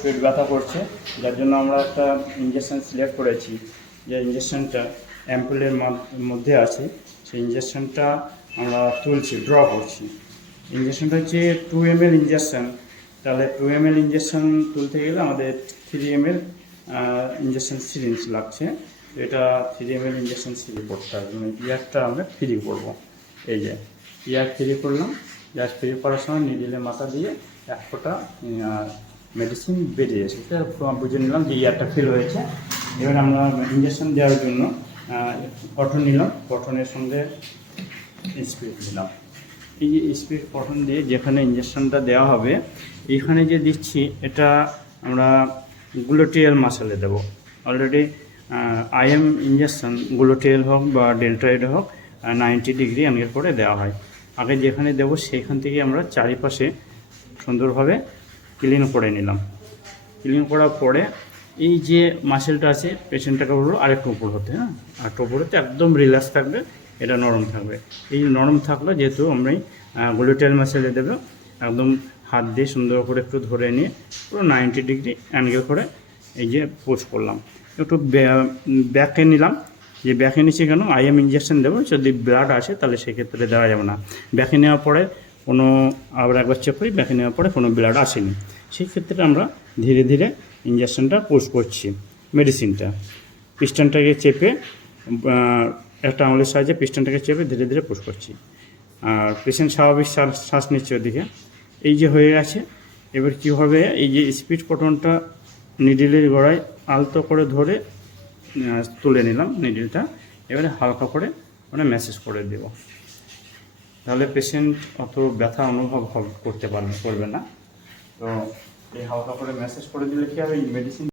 পেট ব্যথা করছে, যার জন্য আমরা একটা ইঞ্জেকশন সিলেক্ট করেছি। যে ইঞ্জেকশনটা অ্যাম্পুলের মধ্যে আছে, সেই ইঞ্জেকশনটা আমরা তুলছি ড্র করছি। ইঞ্জেকশনটা হচ্ছে টু এম এল ইঞ্জেকশন তাহলে টু এম এল ইঞ্জেকশন তুলতে গেলে আমাদের three M L injection syringe লাগছে। এটা থ্রি এম এল ইঞ্জেকশন সিরিজ করতে হবে। মানে ইয়ারটা আমরা ফ্রি করব। এই যে ইয়ার ফ্রি করলাম। ইয়ার ফ্রি করার সময় নিডিলে মাথা দিয়ে এক ফোঁটা মেডিসিন বেরিয়ে এসে এটা বুঝে নিলাম যে ইয়ারটা ফিল হয়েছে। এবার আমরা ইঞ্জেকশন দেওয়ার জন্য কটন নিলাম। কটনের সঙ্গে স্পিড দিলাম। এই যে স্পিড কটন দিয়ে যেখানে ইঞ্জেকশনটা দেওয়া হবে, এখানে যে দিচ্ছি, এটা আমরা গ্লুটিয়াল মাসালে দেবো। অলরেডি আইএম ইঞ্জেকশন গ্লুটিয়াল হোক বা ডেল্টয়েড হোক নাইনটি ডিগ্রি অ্যাঙ্গেল করে দেওয়া হয়। আগে যেখানে দেবো সেইখান থেকে আমরা চারিপাশে সুন্দরভাবে ক্লিন করে নিলাম। ক্লিন করার পরে এই যে মাসেলটা আছে পেশেন্টটাকে বলব আরেকটু উপর হতে হ্যাঁ? আরেকটু উপর হতে একদম রিল্যাক্স থাকবে, এটা নরম থাকবে। এই নরম থাকলে যেহেতু আমরা গ্লুটেল মাসেলে দেবো। একদম হাত দিয়ে সুন্দর করে একটু ধরে নিয়ে পুরো নাইনটি ডিগ্রি অ্যাঙ্গেল করে এই যে পোস্ট করলাম। একটু ব্যাকে নিলাম। যে ব্যাকে নিচ্ছি কেন আইএম ইঞ্জেকশন দেবো, যদি ব্লাড আসে তাহলে সেক্ষেত্রে দেওয়া যাবে না। ব্যাকে নেওয়ার পরে কোনো আবার একবার চেক করি ব্যাকে নেওয়ার পরে কোনো ব্লাড আসেনি। সেই ক্ষেত্রে আমরা ধীরে ধীরে ইঞ্জেকশনটা পোস্ট করছি মেডিসিনটা পিস্টনটাকে চেপে একটা আঙুলের সাহায্যে পিস্টনটাকে চেপে ধীরে ধীরে পোস্ট করছি। আর পেশেন্ট স্বাভাবিক শ্বাস- শ্বাস নিচ্ছে ওদিকে। এই যে হয়ে গেছে, এবার কী হবে, এই যে স্পিড কটনটা নিডিলের গড়ায় আলতো করে ধরে তুলে নিলাম নিডিলটা এবারে হালকা করে মানে ম্যাসেজ করে দেব। তাহলে পেশেন্ট অত ব্যথা অনুভব করতে পারবে, করবে না। তো এই হালকা করে মেসেজ করে দিলে কী হবে? মেডিসিন